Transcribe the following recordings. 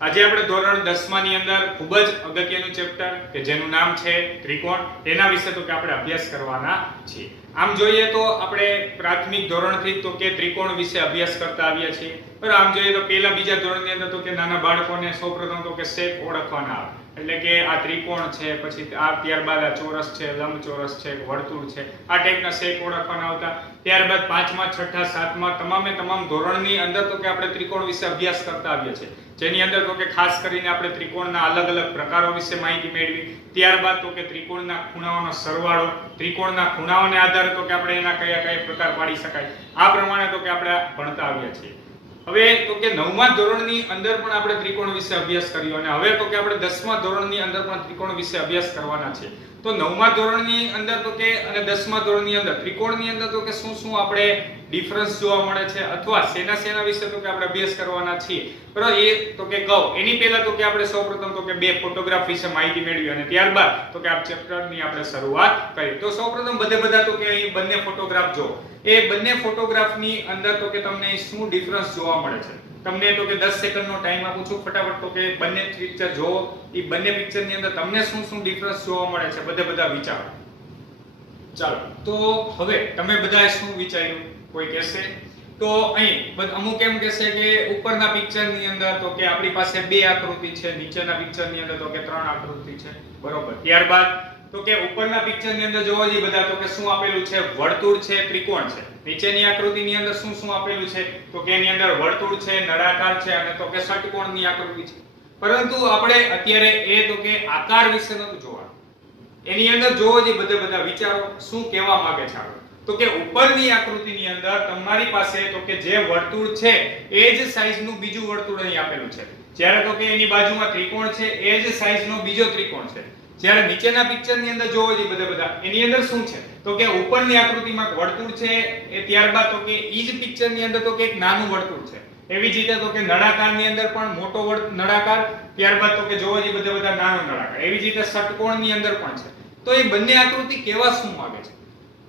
આજે આપણે ધોરણ 10 ની અંદર ખૂબ જ અગત્યનું ચેપ્ટર કે જેનું નામ છે ત્રિકોણ, તેના વિશે તો કે આપણે અભ્યાસ કરવાના છીએ. આમ જોઈએ તો આપણે પ્રાથમિક ધોરણથી તો કે ત્રિકોણ વિશે અભ્યાસ કરતા આવ્યા છીએ. પણ આમ જોઈએ તો પહેલા બીજા ધોરણની અંદર તો કે નાના બાળકોને સૌપ્રથમ તો કે શેપ ઓળખવાના આવે, એટલે કે આ ત્રિકોણ છે, પછી આ ત્યારબાદ આ ચોરસ છે, લંબચોરસ છે, વર્તુળ છે, આ ટાઈપના શેપ ઓળખવાના આવતા. ત્યારબાદ 5મા, 6ઠા, 7મા તમામ ધોરણની અંદર તો કે આપણે ત્રિકોણ વિશે અભ્યાસ કરતા આવ્યા છીએ, જેની અંદર તો કે ખાસ કરીને આપણે ત્રિકોણના અલગ અલગ પ્રકારો વિશે માહિતી મેળવી. ત્યારબાદ તો કે ત્રિકોણના ખૂણાઓનો સરવાળો, ત્રિકોણના ખૂણાઓને આધારે તો કે આપણે એના કયા પ્રકાર પાડી શકાય, આ પ્રમાણે તો કે આપણે ભણતા આવ્યા છીએ. હવે તો કે 9મા ધોરણની અંદર પણ આપણે ત્રિકોણ વિશે અભ્યાસ કર્યો અને હવે તો કે આપણે 10મા ધોરણની અંદર પણ ત્રિકોણ વિશે અભ્યાસ કરવાના છે. તો 9મા ધોરણની અંદર તો કે અને 10મા ધોરણની અંદર ત્રિકોણની અંદર તો કે શું આપણે ડિફરન્સ જોવા મળે છે અથવા શેના વિશે તો કે આપણે અભ્યાસ કરવાના છીએ, બરાબર? એ તો કે કહું એની પહેલા તો કે આપણે સૌપ્રથમ તો કે બે ફોટોગ્રાફ વિશે માહિતી મેળવી અને ત્યારબાદ તો કે આ ચેપ્ટરની આપણે શરૂઆત કરી. તો સૌપ્રથમ બધા તો કે અહીં બંને ફોટોગ્રાફ જો, એ બંને ફોટોગ્રાફની અંદર તો કે તમને શું ડિફરન્સ જોવા મળે છે. તમને તો કે 10 સેકન્ડનો ટાઈમ આપું છું, ફટાફટ તો કે બંને પિક્ચર જોવો. એ બંને પિક્ચરની અંદર તમને શું ડિફરન્સ જોવા મળે છે બધા વિચારો. ચાલો, તો હવે તમે બધાએ શું વિચાર્યું કોઈ કહેશે? તો અહીં અમુક એમ કહેશે કે ઉપરના પિક્ચરની અંદર તો કે આપણી પાસે 2 આકૃતિ છે, નીચેના પિક્ચરની અંદર તો કે 3 આકૃતિ છે, બરોબર? ત્યારબાદ તો કે ઉપરના પિક્ચરની અંદર જોવો જે બધા તો કે શું આપેલું છે? વર્તુળ છે, ત્રિકોણ છે. નીચેની આકૃતિની અંદર શું આપેલું છે? તો કે એની અંદર વર્તુળ છે, નળાકાર છે અને તો કે ષટકોણની આકૃતિ છે. પરંતુ આપણે અત્યારે એ તો કે આકાર વિશે નતું જોવાનું. એની અંદર જોવો જે બધા વિચારો શું કહેવા માંગે છે આપણે. તો કે ઉપરની આકૃતિની અંદર તમારી પાસે તો કે જે વર્તુળ છે એ જ સાઈઝનું બીજું વર્તુળ અહીં આપેલું છે. જ્યારે તો કે એની બાજુમાં ત્રિકોણ છે, એ જ સાઈઝનો બીજો ત્રિકોણ છે. જ્યારે નીચેના પિક્ચરની અંદર જોવો જે બધા એની અંદર શું છે? તો કે ઉપરની આકૃતિમાં વર્તુળ છે, એ ત્યારબાદ તો કે ઈ જ પિક્ચરની અંદર તો કે એક નાનું વર્તુળ છે. એવી જ રીતે તો કે નળાકારની અંદર પણ મોટો નળાકાર, ત્યારબાદ તો કે જોવો જે બધા નાનો નળાકાર. એવી જ રીતે ષટકોણની અંદર પણ છે. તો એ બંને આકૃતિ કેવા શું માંગે છે?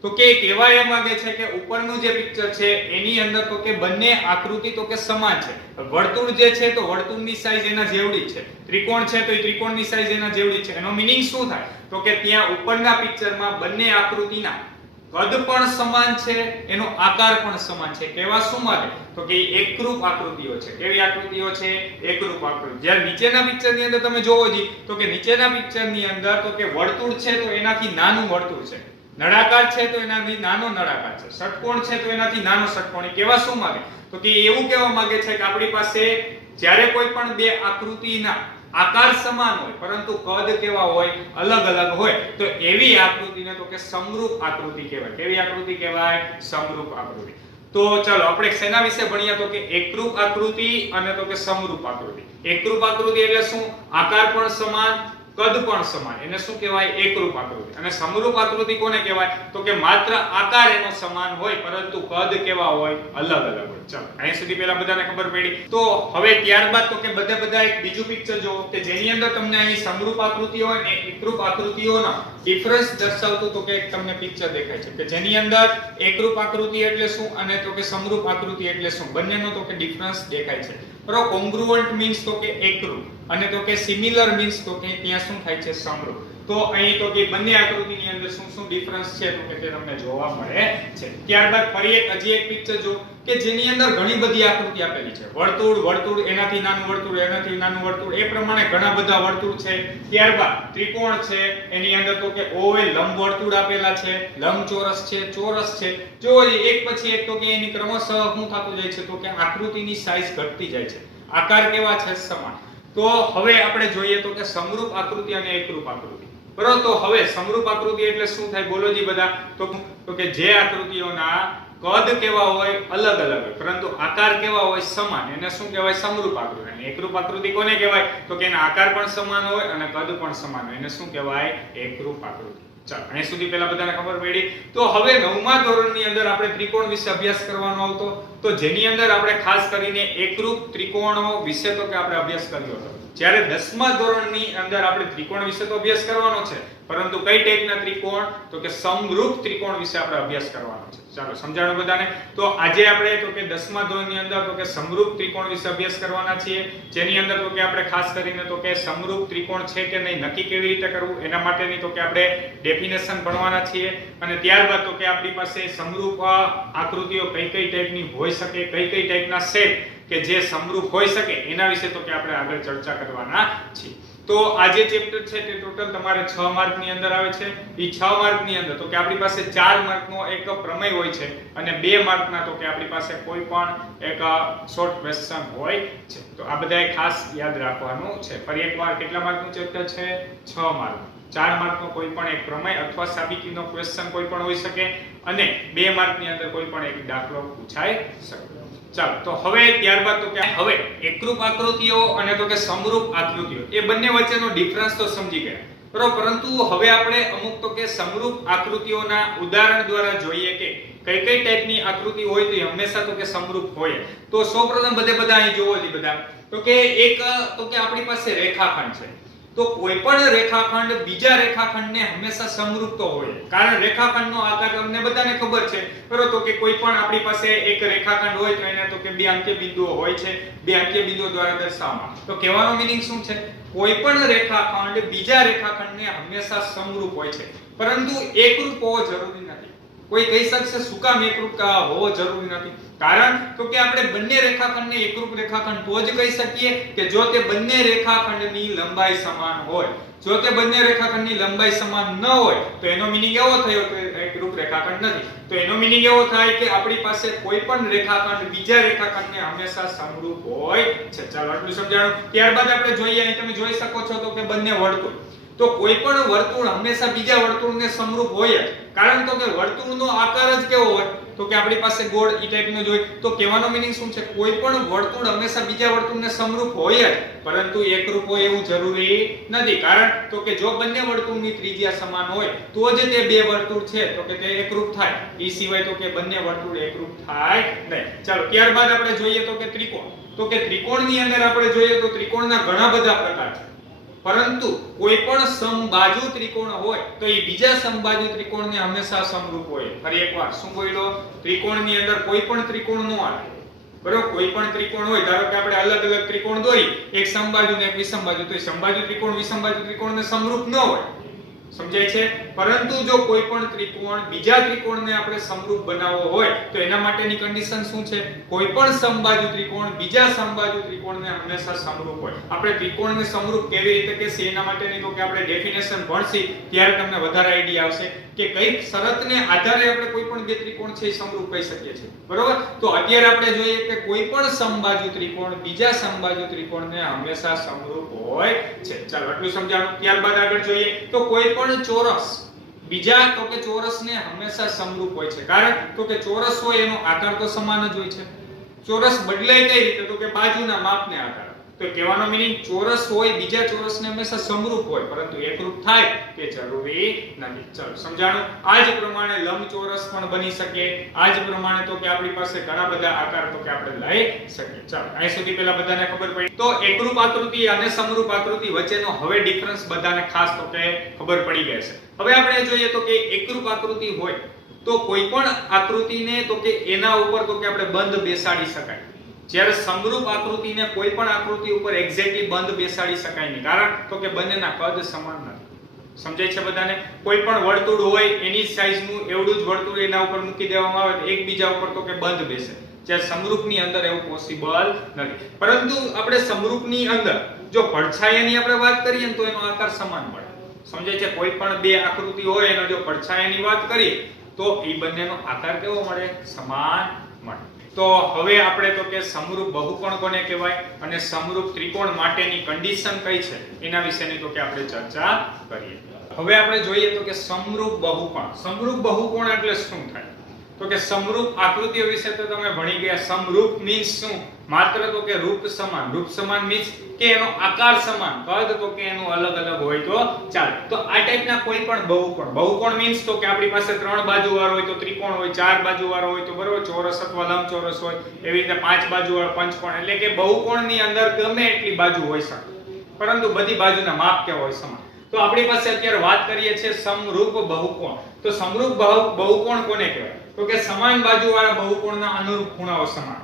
તો કે કહેવા એ માંગે છે કે ઉપરનું જે પિક્ચર છે એની અંદર તો કે બંને આકૃતિ તો કે સમાન છે. વર્તુળ જે છે તો વર્તુળની સાઈઝ એના જેવડી છે, ત્રિકોણ છે તો એ ત્રિકોણની સાઈઝ એના જેવડી છે. એનો મીનિંગ શું થાય? તો કે ત્યાં ઉપરના પિક્ચરમાં બંને આકૃતિના કદ પણ સમાન છે, એનો આકાર પણ સમાન છે. કેવા શું માંગે? તો કે એકરૂપ આકૃતિઓ છે. કેવી આકૃતિઓ છે? એકરૂપ આકૃતિ. જ્યારે નીચેના પિક્ચરની અંદર તમે જોવો જી તો કે નીચેના પિક્ચરની અંદર તો કે વર્તુળ છે તો એનાથી નાનું વર્તુળ છે, નળાકાર છે તો એનાથી નાનો નળાકાર છે, ષટકોણ છે તો એનાથી નાનો ષટકોણ. કેવા શું માંગે? તો કે એવું કહેવા માંગે છે કે આપણી પાસે જ્યારે કોઈ પણ બે આકૃતિના આકાર સમાન હોય પરંતુ કદ કેવા હોય? અલગ હોય, તો એવી આકૃતિને તો કે સમરૂપ આકૃતિ કહેવાય. કેવી આકૃતિ કહેવાય? સમરૂપ આકૃતિ. તો ચાલો આપણે શેના વિશે ભણીએ? તો કે એકરૂપ આકૃતિ અને તો કે સમરૂપ આકૃતિ. એકરૂપ આકૃતિ એટલે શું? આકાર પણ સમાન, કદ પણ સમાન, એને શું કહેવાય? એકરૂપ આકૃતિ. અને સમરૂપ આકૃતિ કોને કહેવાય? તો કે માત્ર આકાર એનો સમાન હોય પરંતુ કદ કેવા હોય? અલગ હોય. ચાલો, અહીં સુધી પહેલા બધાને ખબર પડી. તો હવે ત્યારબાદ તો કે બધા એક બીજું પિક્ચર જોવો કે જેની અંદર તમને અહીં સમરૂપ આકૃતિઓ અને એકરૂપ આકૃતિઓનો ડિફરન્સ દર્શાવતું તો કે એક તમને પિક્ચર દેખાય છે કે જેની અંદર એકરૂપ આકૃતિ એટલે શું અને તો કે સમરૂપ આકૃતિ એટલે શું, બંનેનો તો કે ડિફરન્સ દેખાય છે. બરાબર? કોંગ્રુઅન્ટ મીન્સ તો કે એકરૂપ અને તો કે સિમિલર મીન્સ તો કે ત્યાં શું થાય છે? સમરૂપ. તો અહીં તો કે બંને આકૃતિની અંદર શું ડિફરન્સ છે તો કે તે તમને જોવા મળે છે. ત્યારબાદ ફરી હજી એક પિક્ચર જો કે જેની અંદર ઘણી બધી આકૃતિ આપેલી છે. વર્તુળ, એનાથી નાનું વર્તુળ, એનાથી નાનું વર્તુળ, એ પ્રમાણે ઘણા બધા વર્તુળ છે. ત્યારબાદ ત્રિકોણ છે, એની અંદર તો કે ઓવેલ લંબ વર્તુળ આપેલા છે, લંબચોરસ છે, ચોરસ છે. જો એક પછી એક તો કે એની ક્રમશઃ શું થતું જાય છે? તો કે આકૃતિની સાઈઝ ઘટતી જાય છે, આકાર કેવા છે? સમાન. તો હવે આપણે જોઈએ તો કે સમરૂપ આકૃતિ અને એકરૂપ આકૃતિ. બરોબર? તો હવે સમરૂપ આકૃતિ એટલે શું થાય? બોલો જી બધા. તો કે જે આકૃતિઓના કદ કેવા હોય? અલગ હોય પરંતુ આકાર કેવા હોય? સમાન, એને શું કહેવાય? સમરૂપ આકૃતિ. અને એકરૂપ આકૃતિ કોને કહેવાય? તો કે એના આકાર પણ સમાન હોય અને કદ પણ સમાન હોય, એને શું કહેવાય? એકરૂપ આકૃતિ. ચાલો, અહીં સુધી પહેલા બધાને ખબર પડી. તો હવે 9મા ધોરણની અંદર આપણે ત્રિકોણ વિશે અભ્યાસ કરવાનો આવતો, તો જેની અંદર આપણે ખાસ કરીને એકરૂપ ત્રિકોણો વિશે તો કે આપણે અભ્યાસ કર્યો હતો. જ્યારે 10મા ધોરણની અંદર આપણે ત્રિકોણ વિશે તો અભ્યાસ કરવાનો છે, પરંતુ કઈ ટાઈપના ત્રિકોણ? તો કે સમરૂપ ત્રિકોણ વિશે આપણે અભ્યાસ કરવાનો છે. ચાલો સમજાણું બધાને. તો આજે આપણે તો કે 10મા ધોરણની અંદર તો કે સમરૂપ ત્રિકોણ વિશે અભ્યાસ કરવાના છીએ, જેની અંદર તો કે આપણે ખાસ કરીને તો કે સમરૂપ ત્રિકોણ છે કે નહીં નક્કી કેવી રીતે કરવું એના માટેની તો કે આપણે ડેફિનેશન ભણવાના છીએ, અને ત્યારબાદ તો કે આપણી પાસે સમરૂપ આકૃતિઓ કઈ કઈ ટાઈપની હોઈ શકે, કઈ કઈ ટાઈપના સેટ કે જે સમરૂપ હોઈ શકે એના વિશે તો કે આપણે આગળ ચર્ચા કરવાના છીએ. તો આ જે ચેપ્ટર છે તે ટોટલ તમારે 6 માર્કની અંદર આવે છે. એ 6 માર્કની અંદર તો કે આપણી પાસે 4 માર્કનો એક પ્રમેય હોય છે અને 2 માર્કના તો કે આપણી પાસે કોઈ પણ એક શોર્ટ ક્વેશ્ચન હોય છે. તો આ બધાએ ખાસ યાદ રાખવાનું છે. ફરી એકવાર કેટલા માર્કનું ચેપ્ટર છે? 6 માર્ક. 4 માર્કનો કોઈ પણ એક પ્રમેય અથવા સાબિતીનો ક્વેશ્ચન કોઈ પણ હોઈ શકે અને 2 માર્કની અંદર કોઈ પણ એક દાખલો પૂછાઈ શકે. ચાલો તો હવે ત્યારબાદ તો કે હવે એકરૂપ આકૃતિઓ અને તો કે સમરૂપ આકૃતિઓ એ બંને વચ્ચેનો ડિફરન્સ તો સમજી ગયા બરોબર, પરંતુ હવે આપણે અમુક તો કે સમરૂપ આકૃતિઓના ઉદાહરણ દ્વારા જોઈએ કે કઈ કઈ ટાઈપની આકૃતિ હોય તો એ હંમેશા તો કે સમરૂપ હોય. તો સૌપ્રથમ બધા અહીં જોવો છે બધા તો કે એક તો કે આપણી પાસે રેખાખંડ છે. તો કોઈ પણ રેખાખંડ બીજા રેખાખંડને હંમેશા સમરૂપ તો હોય, કારણ રેખાખંડનો આકાર તમને બધાને ખબર છે બરોબર. તો કે કોઈ પણ આપણી પાસે એક રેખાખંડ હોય તો એને તો કે બે અંત્ય બિંદુઓ હોય છે, બે અંત્ય બિંદુઓ દ્વારા દર્શાવવામાં. તો કહેવાનો મીનિંગ શું છે? કોઈ પણ રેખાખંડ બીજા રેખાખંડને હંમેશા સમરૂપ હોય છે, પરંતુ એકરૂપ હોવો જરૂરી નથી. કોઈ કહી શકશે શું કામ એકરૂપ હોવો જરૂરી નથી? કારણ તો કે આપણે બંને રેખાખંડને એકરૂપ રેખાખંડ તો જ કહી શકીએ કે જો તે બંને રેખાખંડની લંબાઈ સમાન હોય. જો તે બંને રેખાખંડની લંબાઈ સમાન ન હોય તો એનો મીનિંગ એવો થયો કે એકરૂપ રેખાખંડ નથી. તો એનો મીનિંગ એવો થાય કે આપણી પાસે કોઈ પણ રેખાખંડ બીજા રેખાખંડને હંમેશા સમરૂપ હોય છે. ચાલો આટલું સમજાણું. ત્યારબાદ આપણે જોઈએ, અહીં તમે જોઈ શકો છો તો કે બંને વર્તુળ. તો કોઈ પણ વર્તુળ હંમેશા બીજા વર્તુળને સમરૂપ હોય જ, કારણ તો કે વર્તુળનો આકાર જ કેવો હોય તો કે આપણી પાસે ગોળ ઈ ટાઈપનો જ હોય. તો કહેવાનો મીનિંગ શું છે? કોઈ પણ વર્તુળ હંમેશા બીજા વર્તુળને સમરૂપ હોય જ, પરંતુ એકરૂપ હોય એવું જરૂરી નથી. કારણ તો કે જો બંને વર્તુળની ત્રિજ્યા સમાન હોય તો જ તે બે વર્તુળ છે તો કે તે એકરૂપ થાય. એ સિવાય તો કે બંને વર્તુળ એકરૂપ થાય નહીં. ચાલો ત્યારબાદ આપણે જોઈએ તો કે ત્રિકોણ. તો કે ત્રિકોણની અંદર આપણે જોઈએ તો ત્રિકોણના ઘણા બધા પ્રકાર છે, પરંતુ કોઈ પણ સમબાજુ ત્રિકોણ હોય તો એ બીજા સમબાજુ ત્રિકોણને હંમેશા સમરૂપ હોય. ફરી એકવાર શું બોલ્યો? ત્રિકોણની અંદર કોઈ પણ ત્રિકોણ નો આવે બરોબર. કોઈ પણ ત્રિકોણ હોય, ધારો કે આપણે અલગ અલગ ત્રિકોણ દોરી, એક સમબાજુ ને એક વિષમબાજુ, તો એ સમબાજુ ત્રિકોણ વિષમબાજુ ત્રિકોણને સમરૂપ ન હોય. સમજાય છે? પરંતુ જો કોઈ પણ ત્રિકોણ બીજા ત્રિકોણને આપણે સમરૂપ બનાવવો હોય તો એના માટેની કન્ડિશન શું છે? કોઈ પણ સમબાજુ ત્રિકોણ બીજા સમબાજુ ત્રિકોણને હંમેશા સમરૂપ હોય. આપણે ત્રિકોણને સમરૂપ કેવી રીતે કહેશે એના માટેની તો કે આપણે ડેફિનેશન ભણશી ત્યારે તમને વધારે આઈડિયા આવશે કે કઈ શરતને આધારે આપણે કોઈ પણ બે ત્રિકોણ છે એ સમરૂપ કહી શકીએ છીએ બરોબર. તો અત્યારે આપણે જોઈએ કે કોઈ પણ સમબાજુ ત્રિકોણ બીજા સમબાજુ ત્રિકોણને હંમેશા સમરૂપ હોય છે. ચાલો આટલું સમજાણું. ત્યારબાદ આગળ જોઈએ તો કોઈ પણ ચોરસ બીજા તો કે ચોરસને હંમેશા સમરૂપ હોય છે, કારણ તો કે ચોરસ હોય એનો આકાર તો સમાન જ હોય છે. ચોરસ બદલાય કઈ રીતે? તો કે બાજુના માપને આધારે. તો કહેવાનો મીનિંગ ચોરસ હોય બીજા ચોરસને હંમેશા સમરૂપ હોય, પરંતુ એકરૂપ થાય તે જરૂરી નથી. ચાલો સમજાણું. આ જ પ્રમાણે લંબચોરસ પણ બની શકે. આ જ પ્રમાણે તો કે આપણી પાસે ઘણા બધા આકાર તો કે આપણે લઈ શકીએ. ચાલો અહીં સુધી પહેલા બધાને ખબર પડી. તો એકરૂપ આકૃતિ અને સમરૂપ આકૃતિ વચ્ચેનો હવે ડિફરન્સ બધાને ખાસ તો કે ખબર પડી ગઈ છે. હવે આપણે જોઈએ તો કે એકરૂપ આકૃતિ હોય તો કોઈ પણ આકૃતિને તો કે એના ઉપર તો કે આપણે બંધ બેસાડી શકાય, જ્યારે સમરૂપ આકૃતિને કોઈ પણ આકૃતિ ઉપર એક્ઝેક્ટલી બંધ બેસાડી શકાય નહીં, કારણ તો કે બંનેના કદ સમાન નથી. સમજાય છે બધાને? કોઈ પણ વર્તુળ હોય એની સાઈઝનું એવડું જ વર્તુળ એના ઉપર મૂકી દેવામાં આવે તો એકબીજા ઉપર તો કે બંધ બેસે, જ્યારે સમરૂપની અંદર એવું પોસિબલ નથી. પરંતુ આપણે સમરૂપની અંદર જો પડછાયાની આપણે વાત કરીએ તો એનો આકાર સમાન મળે. સમજાય છે? કોઈ પણ બે આકૃતિ હોય એનો જો પડછાયાની વાત કરીએ તો એ બંનેનો આકાર કેવો મળે? સમાન મળે. તો હવે આપણે તો કે સમરૂપ બહુકોણ કોને કહેવાય અને સમરૂપ ત્રિકોણ માટેની કન્ડિશન કઈ છે એના વિશેની તો કે આપણે ચર્ચા કરીએ. હવે આપણે જોઈએ તો કે સમરૂપ બહુકોણ. સમરૂપ બહુકોણ એટલે શું થાય? તો કે સમરૂપ આકૃતિઓ વિશે તો તમે ભણી ગયા. સમરૂપ મીન્સ શું? માત્ર તો કે રૂપ સમાન. રૂપ સમાન મીન્સ કે એનો આકાર સમાન, કદ તો કે એનું અલગ અલગ હોય તો ચાલે. તો આ ટાઈપના કોઈ પણ બહુકોણ. બહુકોણ મીન્સ તો કે આપણી પાસે 3 બાજુવાળો હોય તો ત્રિકોણ હોય, 4 બાજુવાળો હોય તો બરોબર ચોરસ અથવા લંબચોરસ હોય, એવી રીતે 5 બાજુવાળો પંચકોણ. એટલે કે બહુકોણની અંદર ગમે એટલી બાજુ હોઈ શકે. પરંતુ બધી બાજુના માપ કેવા હોય? સમાન. તો આપણી પાસે અત્યારે વાત કરીએ છીએ સમરૂપ બહુકોણ. તો સમરૂપ બહુકોણ કોને કહેવાય? તો કે સમાન બાજુવાળા બહુકોણના અનુરૂપ ખૂણાઓ સમાન.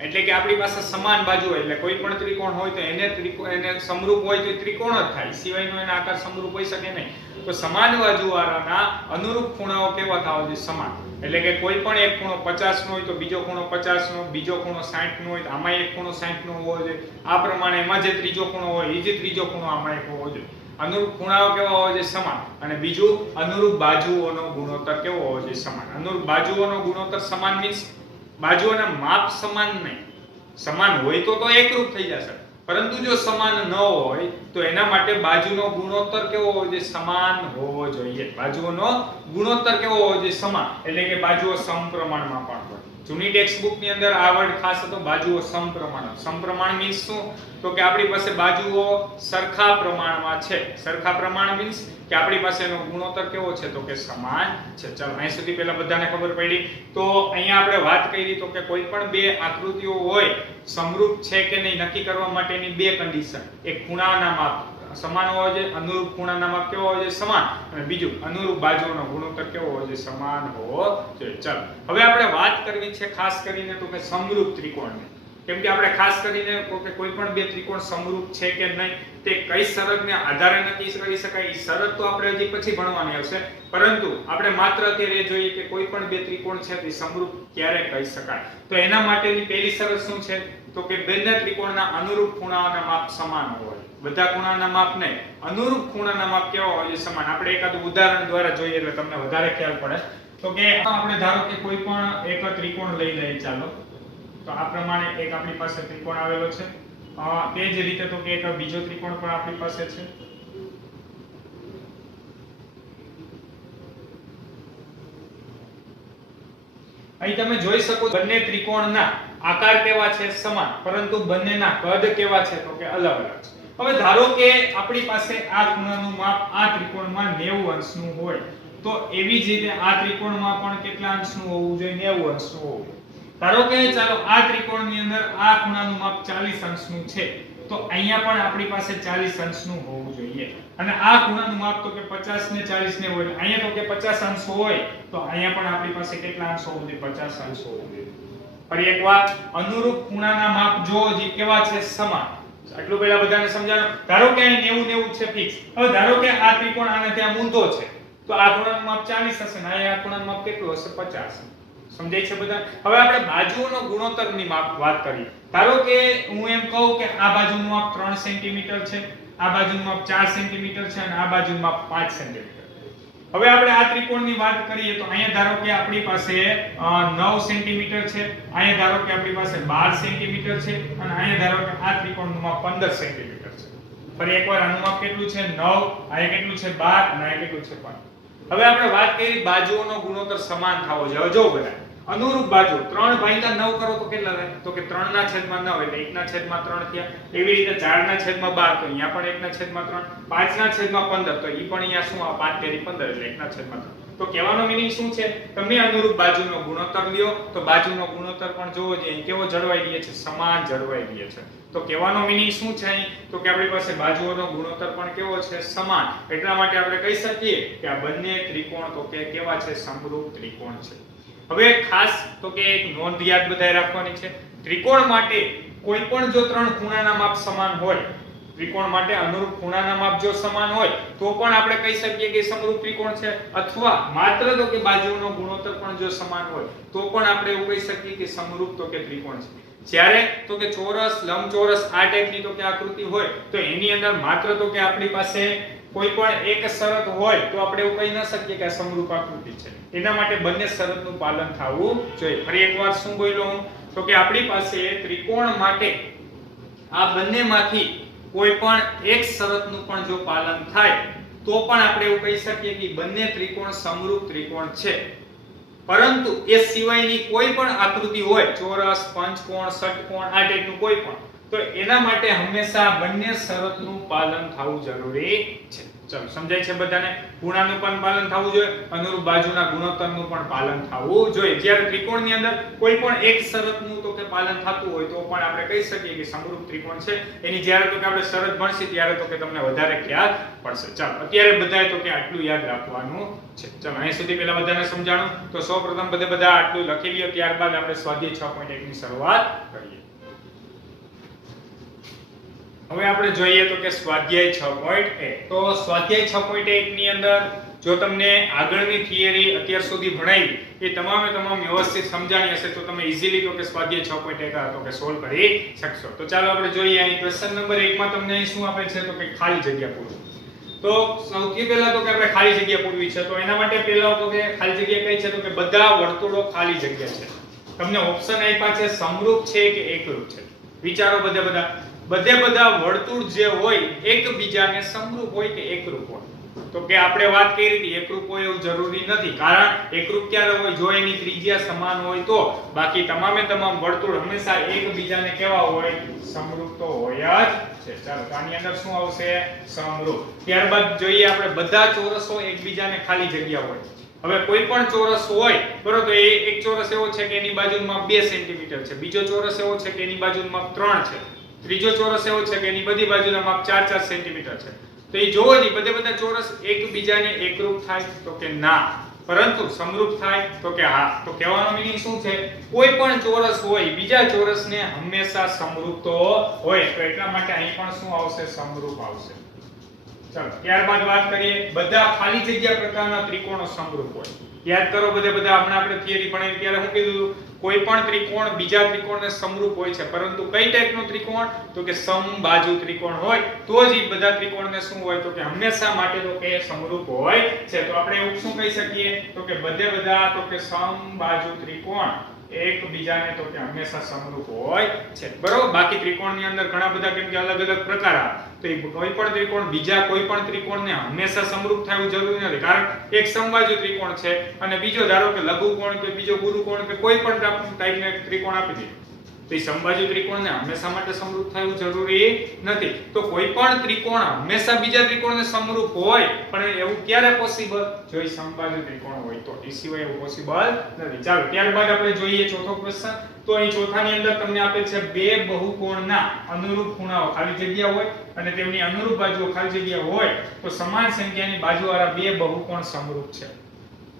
એટલે કે આપણી પાસે સમાન બાજુ હોય એટલે કોઈ પણ ત્રિકોણ હોય તો એને સમરૂપ હોય તો ત્રિકોણ જ થાય, સિવાયનો એનો આકાર સમરૂપ હોઈ શકે નહીં. તો સમાન બાજુવાળાના અનુરૂપ ખૂણાઓ કેવા થવા જોઈએ? સમાન. એટલે કે કોઈ પણ એક ખૂણો 50 નો હોય તો બીજો ખૂણો 50 નો, બીજો ખૂણો 60 નો હોય તો આમાં એક ખૂણો 60 નો હોવો જોઈએ. આ પ્રમાણે એમાં જે ત્રીજો ખૂણો હોય એ જે ત્રીજો ખૂણો આમાં એક હોવો જોઈએ. અનુરૂપ ખૂણાઓ કેવા હોવા જોઈએ? સમાન. અને બીજું અનુરૂપ બાજુઓનો ગુણોત્તર કેવો હોવો જોઈએ? સમાન. અનુરૂપ બાજુઓનો ગુણોત્તર સમાન મીન્સ બાજુઓના માપ સમાન નહીં. સમાન હોય તો એકરૂપ થઈ જશે, પરંતુ જો સમાન ન હોય તો એના માટે બાજુનો ગુણોત્તર કેવો હોવો જોઈએ? સમાન હોવો જોઈએ. બાજુઓનો ગુણોત્તર કેવો હોવો જોઈએ? સમાન. એટલે કે બાજુઓ સમપ્રમાણમાં પણ હોય. જૂની ટેક્સ્ટ બુક ની અંદર આ વર્ડ ખાસ હતો, બાજુઓ સમપ્રમાણ. સમપ્રમાણ મીન્સ શું? તો કે આપણી પાસે બાજુઓ સરખા પ્રમાણમાં છે. સરખા પ્રમાણ મીન્સ કે આપણી પાસે એનો ગુણોત્તર કેવો છે? તો કે સમાન છે. ચાલો અહીં સુધી પહેલા બધાને ખબર પડી. તો અહીંયા આપણે વાત કરી તો કે કોઈ પણ બે આકૃતિઓ હોય સમરૂપ છે કે નહીં નક્કી કરવા માટેની બે કન્ડિશન. એક ખૂણાના માપ સમાન હોવા જોઈએ, અનુરૂપ ખૂણાના માપ કેવો હોવો જોઈએ? સમાન. અને બીજું અનુરૂપ બાજુઓનો ગુણોત્તર કેવો હોવો જોઈએ? સમાન હોવો જોઈએ. ચાલો હવે આપણે વાત કરવી છે ખાસ કરીને તો કે સમરૂપ ત્રિકોણની. કેમ કે આપણે ખાસ કરીને કે કોઈ પણ બે ત્રિકોણ સમરૂપ છે કે નહીં તે કઈ શરતને આધારે નક્કી કરી શકાય, એ શરત તો આપણે હજી પછી ભણવાની હશે, પરંતુ આપણે માત્ર અત્યારે એ જોઈએ કે કોઈ પણ બે ત્રિકોણ છે તે સમરૂપ ક્યારે કહી શકાય. તો એના માટેની પહેલી શરત શું છે? તો કે બંને ત્રિકોણના અનુરૂપ ખૂણાઓના માપ સમાન હોવા જોઈએ. બધા ખૂણાના માપ નહીં, અનુરૂપ ખૂણાના માપ કેવા હોવા જોઈએ? સમાન. આપણે એકાદ ઉદાહરણ દ્વારા જોઈએ એટલે તમને વધારે ખ્યાલ પડે. તો કે આપણે ધારો કે કોઈ પણ એક ત્રિકોણ લઈ લઈએ. ચાલો તો આ પ્રમાણે એક આપણી પાસે ત્રિકોણ આવેલો છે. તે જ રીતે તો કે એક બીજો ત્રિકોણ પણ આપણી પાસે છે. અહીં તમે જોઈ શકો બંને ત્રિકોણના આકાર કેવા છે? સમાન, પરંતુ બંનેના કદ કેવા છે? તો કે અલગ અલગ છે. હવે ધારો કે આપણી પાસે આ ખૂણાનું માપ આ ત્રિકોણમાં 90 અંશનું હોય તો એવી જ રીતે આ ત્રિકોણમાં પણ કેટલા અંશનું હોવું જોઈએ? 90 અંશનું હોવું જોઈએ. ધારો કે ચાલો આ ત્રિકોણની અંદર આ ખૂણાનું માપ 40 અંશનું છે તો અહીંયા પણ આપણી પાસે 40 અંશનું હોવું જોઈએ. અને આ ખૂણાનું માપ તો કે 50 ને 40 ને હોય, અહીંયા તો કે 50 અંશ હોય તો અહીંયા પણ આપણી પાસે કેટલા અંશ હોવું જોઈએ? 50 અંશ હોવું જોઈએ. ફરી એકવાર અનુરૂપ ખૂણાના માપ જો જે કેવા છે? સમાન. આટલું પહેલા બધાને સમજાણું. ધારો કે અહીં 90 90 છે ફિક્સ. હવે ધારો કે આ ત્રિકોણ આને ત્યાં ઊંધો છે તો આ ખૂણાનું માપ 40 હશે ને આ ખૂણાનું માપ કેટલું હશે? 50. સમજાય છે બધા? હવે આપણે બાજુઓનો ગુણોત્તરની વાત કરીએ. ધારો કે હું એમ કહું કે આ બાજુનું માપ 3 સેન્ટીમીટર છે, આ બાજુનું માપ 4 સેન્ટીમીટર છે અને આ બાજુનું માપ 5 સેન્ટીમીટર. હવે આપણે આ ત્રિકોણની વાત કરીએ તો અહીંયા ધારો કે આપણી પાસે 9 સેન્ટીમીટર છે, અહીંયા ધારો કે આપણી પાસે 12 સેન્ટીમીટર છે અને અહીંયા ધારો કે આ ત્રિકોણનું માપ 15 સેન્ટીમીટર છે. ફરી એકવાર આનું માપ કેટલું છે? 9, અહીંયા કેટલું છે? 12 અને અહીંયા કેટલું છે? 15. હવે આપણે વાત કરી બાજુઓનો ગુણોત્તર સમાન થવો જોઈએ. જો બધા અનુરૂપ બાજુ 3 ભાગ્યા 9 કરો તો કેટલા થાય? તો કે 3/9 એટલે 1/3 થયા. એવી રીતે 4/12 તો અહીંયા પણ 1/3, 5/15 તો ઈ પણ અહીંયા શું આવે? 5 તેરી 15 એટલે 1/3. તો કહેવાનો મીનિંગ શું છે? તમે અનુરૂપ બાજુનો ગુણોત્તર લ્યો તો બાજુનો ગુણોત્તર પણ જોવો જોઈએ કેવો જળવાઈ રહે છે? સમાન જળવાઈ રહે છે. તો કહેવાનો મીનિંગ શું છે અહીં? તો કે આપણી પાસે બાજુઓનો ગુણોત્તર પણ કેવો છે? સમાન. એટલા માટે આપણે કહી શકીએ કે આ બંને ત્રિકોણ તો કે કેવા છે? સમરૂપ ત્રિકોણ છે. હવે ખાસ તો કે એક નોંધ યાદ બધાએ રાખવાની છે. ત્રિકોણ માટે કોઈ પણ જો ત્રણ ખૂણાના માપ સમાન હોય, ત્રિકોણ માટે અનુરૂપ ખૂણાના માપ જો સમાન હોય તો પણ આપણે કહી શકીએ કે સમરૂપ ત્રિકોણ છે. અથવા માત્ર તો કે બાજુઓનો ગુણોત્તર પણ જો સમાન હોય તો પણ આપણે એવું કહી શકીએ કે સમરૂપ તો કે ત્રિકોણ છે. જ્યારે તો કે ચોરસ, લંબચોરસ આ ટાઈપની તો કે આકૃતિ હોય તો એની અંદર માત્ર તો કે આપણી પાસે કોઈ પણ એક શરત હોય તો આપણે એવું કહી ન શકીએ કે આ સમરૂપ આકૃતિ છે. એના માટે બંને શરતનું પાલન થવું જોઈએ. ફરી એકવાર શું બોલ્યો હું? તો કે આપણી પાસે ત્રિકોણ માટે આ બંનેમાંથી કોઈ પણ એક શરતનું પણ જો પાલન થાય તો પણ આપણે એવું કહી શકીએ કે બંને ત્રિકોણ સમરૂપ ત્રિકોણ છે. પરંતુ એ સિવાયની કોઈ પણ આકૃતિ હોય, ચોરસ, પંચકોણ, ષટકોણ આ ટાઈપનું કોઈ પણ, તો એના માટે હંમેશા બંને શરતનું પાલન થવું જરૂરી છે. ચલો સમજાય છે બધાને? ખૂણાનું પણ પાલન થવું જોઈએ, અનુરૂપ બાજુના ગુણોત્તરનું પણ પાલન થવું જોઈએ. જ્યારે ત્રિકોણની અંદર કોઈ પણ એક શરતનું તો કે પાલન થતું હોય તો પણ આપણે કહી શકીએ કે સમરૂપ ત્રિકોણ છે. એની જ્યારે તો કે આપણે શરત ભણશી ત્યારે તો કે તમને વધારે ખ્યાલ પડશે. ચાલો અત્યારે બધાએ તો કે આટલું યાદ રાખવાનું છે. ચાલો અહીં સુધી પહેલા બધાને સમજાણું તો સૌપ્રથમ બધા આટલું લખી લ્યો, ત્યારબાદ આપણે સ્વાધ્યાય 6.1 ની શરૂઆત કરીએ. હવે આપણે જોઈએ તો કે સ્વાધ્યાય 6.1. તો સ્વાધ્યાય 6.1 ની અંદર જો તમને આગળની થિયરી અત્યાર સુધી ભણાવી એ તમામે તમામ વ્યવસ્થિત સમજાણી હશે તો તમે ઈઝીલી તો કે સ્વાધ્યાય 6.1 તો કે સોલ્વ કરી શકશો. તો ચાલો આપણે જોઈએ. અહીં ક્વેશ્ચન નંબર 1 માં તમને અહીં શું આપે છે તો કે ખાલી જગ્યા પૂરવું. તો સૌથી પહેલા તો કે આપણે ખાલી જગ્યા પૂરવી છે. તો એના માટે પહેલા તો કે ખાલી જગ્યા કઈ છે તો કે બધા વર્તુળો ખાલી જગ્યા છે. તમને ઓપ્શન આપ્યા છે સમરૂપ છે કે એકરૂપ છે. વિચારો બધા વર્તુળ જે હોય એકબીજાને સમરૂપ હોય કે એકરૂપ હોય. તો કે આપણે વાત કરી હતી એકરૂપ હોય એવું જરૂરી નથી. કારણ એકરૂપ ક્યારે હોય? જો એની ત્રિજ્યા સમાન હોય તો. બાકી તમામે તમામ વર્તુળ હંમેશા એકબીજાને કેવા હોય? સમરૂપ તો હોય જ છે. ચાલો તો આની અંદર શું આવશે? સમરૂપ. ત્યારબાદ જોઈએ આપણે બધા ચોરસો એકબીજાને ખાલી જગ્યા હોય. હવે કોઈ પણ ચોરસ હોય બરોબર, તો એક ચોરસ એવો છે કે એની બાજુનું માપ 2 સેન્ટીમીટર છે, બીજો ચોરસ એવો છે કે એની બાજુનું માપ 3 છે, ત્રીજો ચોરસ એવો છે કે એની બધી બાજુના માપ 4 સેન્ટીમીટર છે. તો એ જોવો જ બધા ચોરસ એકબીજાને એકરૂપ થાય તો કે ના, પરંતુ સમરૂપ થાય તો કે હા. તો કહેવાનો મીનિંગ શું છે? કોઈ પણ ચોરસ હોય બીજા ચોરસને હંમેશા સમરૂપ તો હોય. તો એટલા માટે અહીં પણ શું આવશે? સમરૂપ આવશે. ચાલો ત્યારબાદ વાત કરીએ બધા ખાલી જગ્યા પ્રકારના ત્રિકોણો સમરૂપ હોય. યાદ કરો બધા હમણાં આપણે થિયરી ભણાવી ત્યારે શું કીધું? કોઈ પણ ત્રિકોણ બીજા ત્રિકોણને સમરૂપ હોય છે, પરંતુ કઈ ટાઈપનો ત્રિકોણ? તો કે સમબાજુ ત્રિકોણ હોય તો જ એ બધા ત્રિકોણને શું હોય તો કે હંમેશા માટે તો કે સમરૂપ હોય છે. તો આપણે એવું શું કહી શકીએ તો કે બધા તો કે સમબાજુ ત્રિકોણ એકબીજાને તો કે હંમેશા સમરૂપ હોય છે. બરોબર? બાકી ત્રિકોણની અંદર ઘણા બધા કેમ કે અલગ અલગ પ્રકાર આવે તો એ કોઈ પણ ત્રિકોણ બીજા કોઈ પણ ત્રિકોણને હંમેશા સમરૂપ થવું જરૂરી નથી. કારણ એક સમબાજુ ત્રિકોણ છે અને બીજો ધારો કે લઘુકોણ કે બીજો ગુરુકોણ કે કોઈ પણ ટાઈપનો ત્રિકોણ આપી દે તો એ સમબાજુ ત્રિકોણને હંમેશા માટે સમરૂપ થવું જરૂરી નથી. તો કોઈ પણ ત્રિકોણ હંમેશા બીજા ત્રિકોણને સમરૂપ હોય પણ એવું ક્યારે પોસિબલ? જો એ સમબાજુ ત્રિકોણ હોય તો. એ સિવાય એવું પોસિબલ નથી. ચાલો ત્યારબાદ આપણે જોઈએ ચોથો ક્વેશ્ચન. તો અહીં ચોથાની અંદર તમને આપેલ છે બે બહુકોણના અનુરૂપ ખૂણાઓ ખાલી જગ્યા હોય અને તેમની અનુરૂપ બાજુઓ ખાલી જગ્યા હોય તો સમાન સંખ્યાની બાજુવાળા બે બહુકોણ સમરૂપ છે.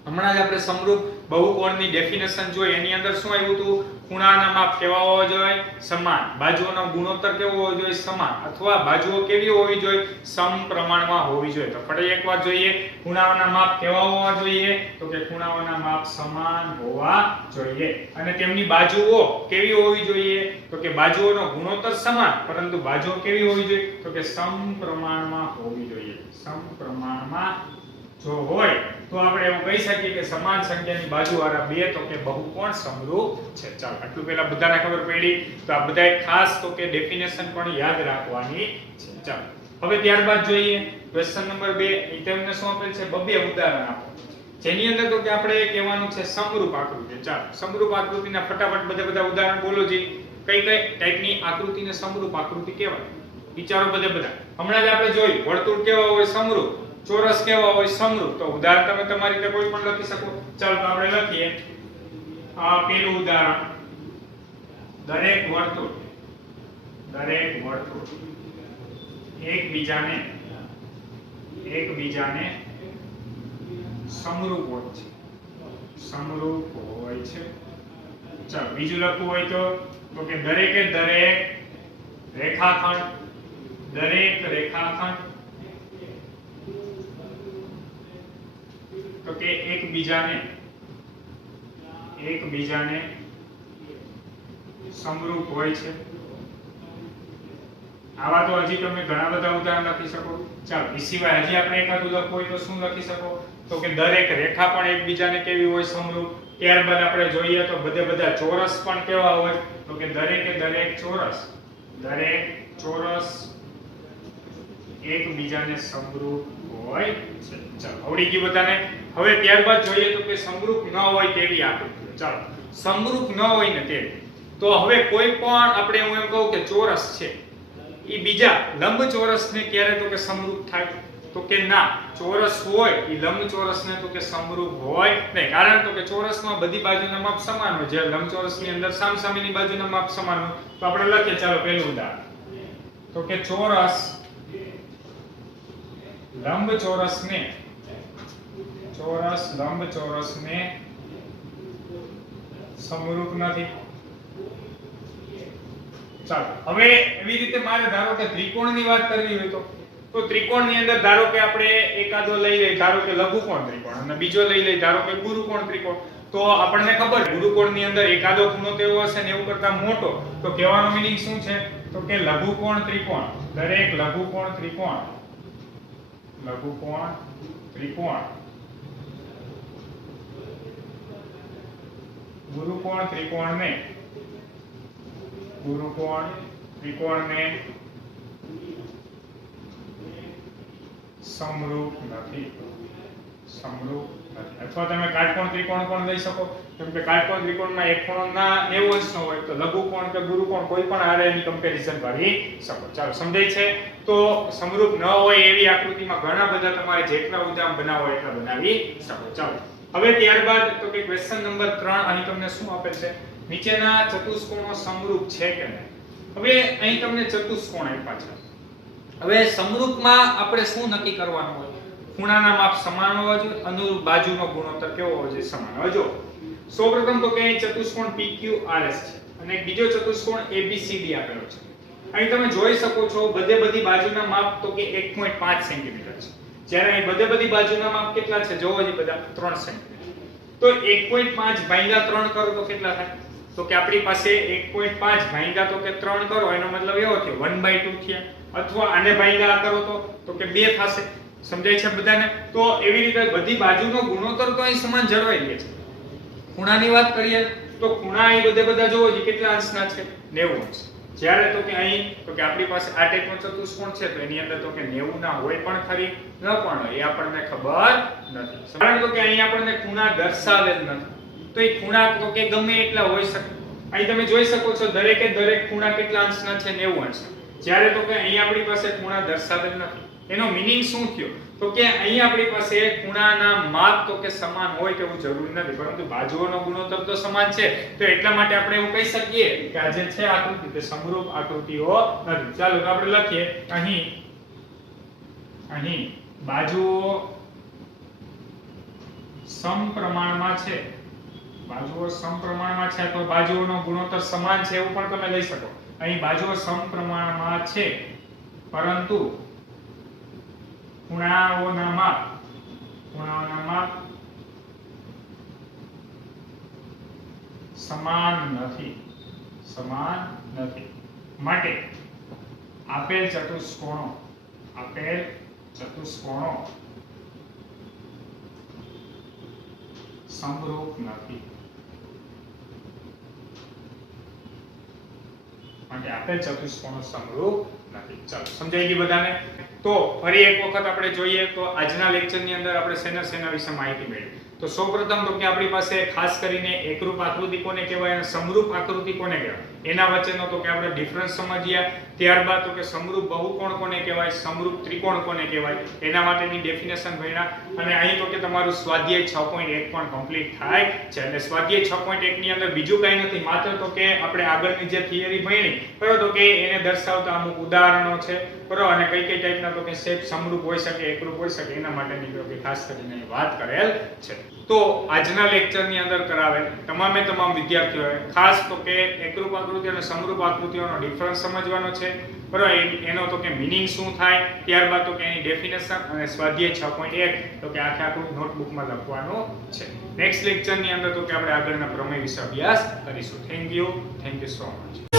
હમણાં જ આપણે સમરૂપ બહુકોણની ડેફિનેશન જોઈ. એની અંદર શું આવ્યું હતું? ખૂણાના માપ કેવા હોવા જોઈએ? સમાન. બાજુઓનો ગુણોત્તર કેવો હોવો જોઈએ? સમાન. અથવા બાજુઓ કેવી હોવી જોઈએ? સમપ્રમાણમાં હોવી જોઈએ. તો ફરી એકવાર જોઈએ ખૂણાઓના માપ કેવા હોવા જોઈએ? તો કે ખૂણાઓના માપ સમાન હોવા જોઈએ. અને તેમની બાજુઓ કેવી હોવી જોઈએ? તો કે બાજુઓનો ગુણોત્તર સમાન, પરંતુ બાજુઓ કેવી હોવી જોઈએ? તો કે સમપ્રમાણમાં હોવી જોઈએ. સમપ્રમાણમાં જો હોય તો આપણે એવું કહી શકીએ કે સમાન સંખ્યાની બાજુવાળા બે તો કે બહુકોણ સમરૂપ છે. ચાલો આટલું પહેલા બધાને ખબર પડી. તો આ બધાએ ખાસ તો કે ડેફિનેશન પણ યાદ રાખવાની છે. ચાલો હવે ત્યારબાદ જોઈએ ક્વેશ્ચન નંબર 2. એ તમને શું આપેલ છે? બે ઉદાહરણ આપો જેની અંદર તો કે આપણે કહેવાનું છે સમરૂપ આકૃતિ. ચાલો સમરૂપ આકૃતિના ફટાફટ બધા ઉદાહરણ બોલો. જે કઈ ટાઈપની આકૃતિને સમરૂપ આકૃતિ કહેવાય? વિચારો બધા. હમણાં જ આપણે જોયું વર્તુળ કેવા હોય? સમરૂપ. ચોરસ કેવા હોય? સમરૂપ. તો ઉદાહરણ તમે તમારી રીતે કોઈ પણ લખી શકો. ચાલો તો આપણે લખીએ. આ પહેલું ઉદાહરણ. દરેક વર્તુળ એકબીજાને સમરૂપ હોય છે. ચાલો બીજું લખવું હોય તો કે દરેકે દરેક રેખાખંડ તો કે એકબીજાને સમરૂપ હોય છે. આવા તો હજી તમે ઘણા બધા ઉદાહરણ લખી શકો. ચાલો એ સિવાય હજી આપણે એકાદું લખવું હોય તો શું લખી શકો? તો કે દરેક રેખા પણ એકબીજાને કેવી હોય? સમરૂપ. ત્યારબાદ આપણે જોઈએ તો બધા ચોરસ પણ કેવા હોય? તો કે દરેકે દરેક ચોરસ એકબીજાને સમરૂપ હોય છે. ચાલો આવડી ગયું બધાને. હવે ત્યારબાદ જોઈએ તો કે સમરૂપ ન હોય તેવી આકૃતિઓ. ચાલો સમરૂપ ન હોય ને તેવી. તો હવે કોઈ પણ આપણે હું એમ કહું કે ચોરસ છે એ બીજા લંબચોરસને ક્યારે તો કે સમરૂપ થાય? તો કે ના, ચોરસ હોય એ લંબચોરસને તો કે સમરૂપ હોય નહીં. કારણ તો કે ચોરસમાં બધી બાજુના માપ સમાન હોય, જ્યારે લંબચોરસની અંદર સામસામેની બાજુના માપ સમાન હોય. તો આપણે લખીએ, ચાલો પહેલું ઉદાહરણ, તો કે ચોરસ લંબચોરસને સમરૂપ નથી. ચાલો હવે એવી રીતે મારે ધારો કે ત્રિકોણની વાત કરવી હોય તો ત્રિકોણની અંદર ધારો કે આપણે એકાદો લઈ લઈએ, ધારો કે લઘુકોણ ત્રિકોણ, અને બીજો લઈ લઈએ ધારો કે ગુરુકોણ ત્રિકોણ. તો આપણને ખબર ગુરુકોણની અંદર એકાદો ખૂણો તો એવો હશે 90 કરતા મોટો. તો કહેવાનો મીનિંગ શું છે? તો કે લઘુકોણ ત્રિકોણ, દરેક લઘુકોણ ત્રિકોણ ગુરુકોણ ત્રિકોણને સમરૂપ નથી. અથવા તમે કાટકોણ ત્રિકોણ પણ લઈ શકો, કેમ કે કાટકોણ ત્રિકોણમાં એક ખૂણોના 90 અંશનો હોય, તો લઘુકોણ કે ગુરુકોણ કોઈ પણ હારે એની કમ્પેરિઝન કરી શકો. ચાલો સમજાય છે? તો સમરૂપ ન હોય એવી આકૃતિમાં ઘણા બધા તમારે જેટલા ઉદાહરણ બનાવો એટલા બનાવી શકો. ચાલો હવે ત્યારબાદ તો કે ક્વેશ્ચન નંબર 3 અહીં તમને શું આપેલ છે? નીચેના ચતુષ્કોણો સમરૂપ છે કે નહીં? હવે અહીં તમને ચતુષ્કોણ આપ્યા છે. હવે સમરૂપમાં આપણે શું નક્કી કરવાનું હોય? ખૂણાના માપ સમાન હોવા જોઈએ, અનુરૂપ બાજુનો ગુણોત્તર કેવો હોવો જોઈએ? સમાન. હવે જો સૌપ્રથમ તો કે અહીં ચતુષ્કોણ PQRS છે અને એક બીજો ચતુષ્કોણ ABCD આપેલો છે. અહીં તમે જોઈ શકો છો બધી બાજુના માપ તો કે 1.5 સેન્ટીમીટર છે, જ્યારે અહીં બધી બાજુના માપ કેટલા છે? જોવો જ બધા 3 સેન્ટીમીટર. તો 1.5 ભાગ્યા 3 કરો તો કેટલા થાય? તો કે આપણી પાસે 1.5 ભાગ્યા તો કે 3 કરો, એનો મતલબ એવો કે 1/2 થયા. અથવા આને ભાગ્યા કરો તો કે 2 થશે. સમજાય છે બધાને? તો એવી રીતે બધી બાજુનો ગુણોત્તર તો અહીં સમાન જળવાઈ રહે છે. ખૂણાની વાત કરીએ તો ખૂણા અહીં બધા જોવો જ કેટલા અંશના છે? 90 અંશ. જ્યારે તો કે અહીં તો કે આપણી પાસે આ ટાઈપનો ચતુષ્કોણ છે તો એની અંદર તો કે 90 ના હોય પણ ખરી, ન પણ હોય, એ આપણને ખબર નથી. કારણ તો કે અહીં આપણને ખૂણા દર્શાવેલ નથી. તો એ ખૂણા તો કે ગમે એટલા હોઈ શકે. અહીં તમે જોઈ શકો છો દરેક ખૂણા કેટલા અંશના છે? 90 અંશ. જ્યારે તો કે અહીં આપણી પાસે ખૂણા દર્શાવેલ નથી. એનો મીનિંગ શું થયો? તો કે અહીં આપણી પાસે ખૂણાના માપ તો કે સમાન હોય તેવું જરૂરી નથી, પરંતુ બાજુઓનો ગુણોત્તર તો સમાન છે. તો એટલા માટે આપણે એવું કહી શકીએ કે આ જે છે આકૃતિ તે સમરૂપ આકૃતિઓ નથી. ચાલો તો આપણે લખીએ, અહીં બાજુઓ સમપ્રમાણમાં છે. તો બાજુઓનો ગુણોત્તર સમાન છે એવું પણ તમે લઈ શકો. અહીં બાજુઓ સમપ્રમાણમાં છે પરંતુ ખૂણાઓના માપ સમાન નથી. માટે આપેલ ચતુષ્કોણો સમરૂપ નથી. ચાલો સમજાઈ ગયું બધાને? તો ફરી એક વખત આપણે જોઈએ તો આજના લેક્ચરની અંદર આપણે શેના વિશે માહિતી મેળવી. તો સૌપ્રથમ તો કે આપણી પાસે ખાસ કરીને એકરૂપ આકૃતિ કોને કહેવાય અને સમરૂપ આકૃતિ કોને કહેવાય એના વચ્ચેનો તો કે આપણે ડિફરન્સ સમજ્યા. ત્યારબાદ તો કે સમરૂપ બહુકોણ કોને કહેવાય, સમરૂપ ત્રિકોણ કોને કહેવાય એના માટેની ડેફિનેશન ભણ્યા. અને અહીં તો કે તમારું સ્વાધ્યાય 6.1 પણ કમ્પ્લીટ થાય છે. અને સ્વાધ્યાય 6.1 ની અંદર બીજું કંઈ નથી, માત્ર તો કે આપણે આગળની જે થિયરી ભણી બરાબર તો કે એને દર્શાવતા અમુક ઉદાહરણો છે બરાબર, અને કઈ ટાઈપના તો કે શેપ સમરૂપ હોઈ શકે, એકરૂપ હોઈ શકે એના માટેની તો કે ખાસ કરીને વાત કરેલ છે. તો આજના લેક્ચરની અંદર કરાવેલ તમામ વિદ્યાર્થીઓએ ખાસ તો કે એકરૂપ આકૃતિ અને સમરૂપ આકૃતિઓનો ડિફરન્સ સમજવાનો છે બરાબર, એનો તો કે મીનિંગ શું થાય, ત્યારબાદ તો કે એની ડેફિનેશન અને સ્વાધ્યાય 6.1 તો કે આખું નોટબુકમાં લખવાનું છે. નેક્સ્ટ લેક્ચરની અંદર તો કે આપણે આગળના પ્રમેય વિશે અભ્યાસ કરીશું. Thank you so much.